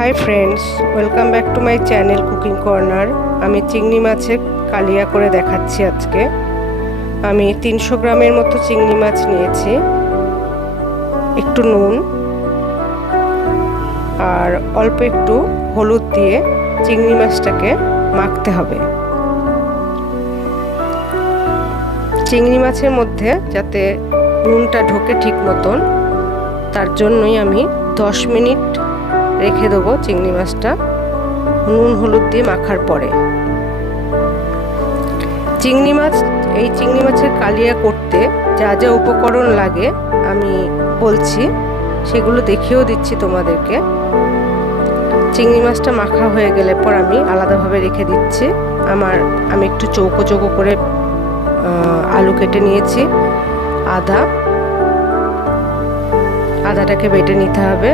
High friends welcome back to my channel cooking corner. आमी चिंगड़ी माछेर कालिया करे देखाচ্ছি আজকে। আমি 300 গ্রামের মতো চিংড়ি মাছ নিয়েছি। একটু নুন আর অল্প একটু হলুদ দিয়ে চিংড়ি মাছটাকে মাখতে হবে। চিংড়ি মাছের মধ্যে যাতে নুনটা ঢোকে ঠিক মতন তার জন্যই আমি 10 মিনিট রেখে দেবো চিংড়ি মাছটা নুন হলুদ দিয়ে মাখার পরে। চিংড়ি মাছের কালিয়া করতে যা যা উপকরণ লাগে আমি বলছি, সেগুলো দেখিয়েও দিচ্ছি তোমাদেরকে। চিংড়ি মাছটা মাখা হয়ে গেলে পর আমি আলাদাভাবে রেখে দিচ্ছি। আমি একটু চৌকো চৌকো করে আলু কেটে নিয়েছি। আদাটাকে বেটে নিতে হবে,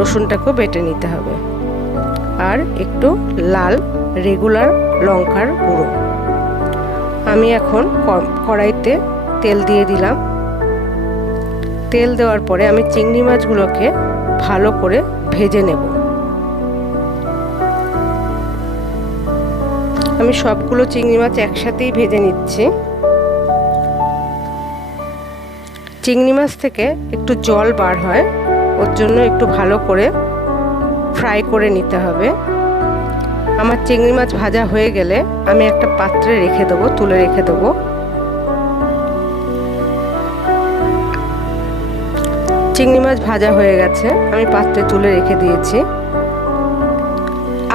রসুনটাকেও বেটে নিতে হবে, আর একটু লাল রেগুলার লঙ্কার গুঁড়ো। আমি এখন কড়াইতে তেল দিয়ে দিলাম। তেল দেওয়ার পরে আমি চিংড়ি মাছগুলোকে ভালো করে ভেজে নেব। আমি সবগুলো চিংড়ি মাছ একসাথেই ভেজে নিচ্ছি। চিংড়ি মাছ থেকে একটু জল বার হয়, ওর জন্য একটু ভালো করে ফ্রাই করে নিতে হবে। আমার চিংড়ি মাছ ভাজা হয়ে গেলে আমি একটা পাত্রে রেখে দেবো, তুলে রেখে দেবো। চিংড়ি মাছ ভাজা হয়ে গেছে, আমি পাত্রে তুলে রেখে দিয়েছি।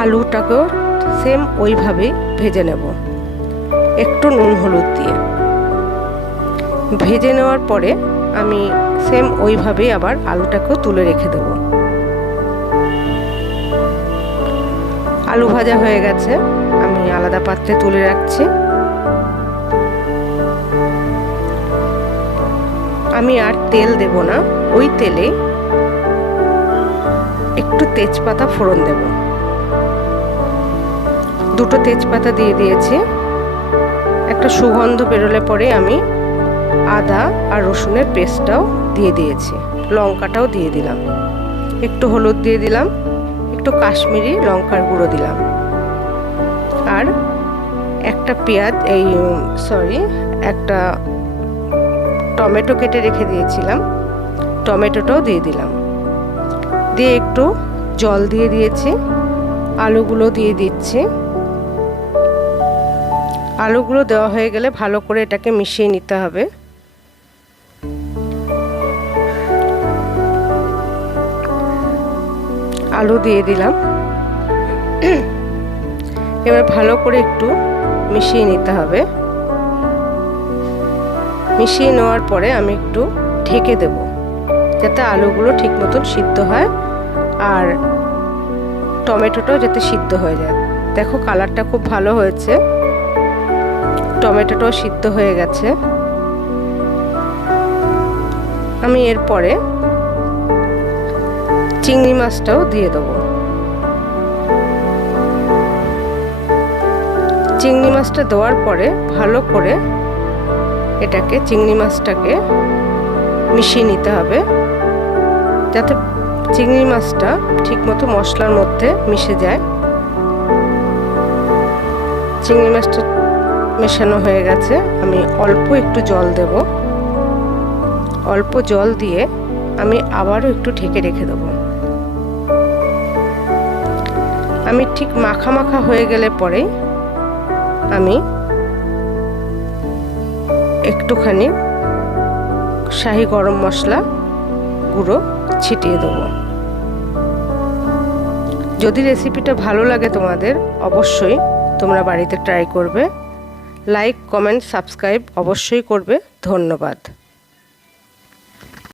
আলুটাকেও সেম ওইভাবেই ভেজে নেব, একটু নুন হলুদ দিয়ে। ভেজে নেওয়ার পরে আমি সেম ওইভাবেই আবার আলুটাকেও তুলে রেখে দেব। আলু ভাজা হয়ে গেছে, আমি আলাদা পাত্রে তুলে রাখছি। আমি আর তেল দেব না, ওই তেলে একটু তেজপাতা ফোড়ন দেব। দুটো তেজপাতা দিয়ে দিয়েছি। একটা সুগন্ধ বেরোলে পরে আমি আদা আর রসুনের পেস্টটাও দিয়ে দিয়েছি, লঙ্কাটাও দিয়ে দিলাম, একটু হলুদ দিয়ে দিলাম, একটু কাশ্মীরি লঙ্কার গুঁড়ো দিলাম, আর একটা টমেটো কেটে রেখে দিয়েছিলাম, টমেটোটাও দিয়ে দিলাম। দিয়ে একটু জল দিয়ে দিয়েছি, আলুগুলো দিয়ে দিচ্ছি। আলুগুলো দেওয়া হয়ে গেলে ভালো করে এটাকে মিশিয়ে নিতে হবে। আলু দিয়ে দিলাম। এবার ভালো করে একটু মিশিয়ে নিতে হবে। মিশিয়ে নেওয়ার পরে আমি একটু ঢেকে দেব, যাতে আলুগুলো ঠিক মতন সিদ্ধ হয় আর টমেটোটাও যাতে সিদ্ধ হয়ে যায়। দেখো কালারটা খুব ভালো হয়েছে, টমেটোটাও সিদ্ধ হয়ে গেছে। আমি এরপরে চিংড়ি মাছটাও দিয়ে দেবো। চিংড়ি মাছটা দেওয়ার পরে ভালো করে চিংড়ি মাছটাকে মিশিয়ে নিতে হবে, যাতে চিংড়ি মাছটা ঠিকমতো মশলার মধ্যে মিশে যায়। চিংড়ি মাছটা মেশানো হয়ে গেছে, আমি অল্প একটু জল দেব। অল্প জল দিয়ে আমি আবারও একটু ঢেকে রেখে দেবো। আমি ঠিক মাখা মাখা হয়ে গেলে পরে আমি একটুখানি শাহি গরম মশলা গুঁড়ো ছিটিয়ে দেবো। যদি রেসিপিটা ভালো লাগে তোমাদের, অবশ্যই তোমরা বাড়িতে ট্রাই করবে। লাইক, কমেন্ট, সাবস্ক্রাইব অবশ্যই করবে। ধন্যবাদ।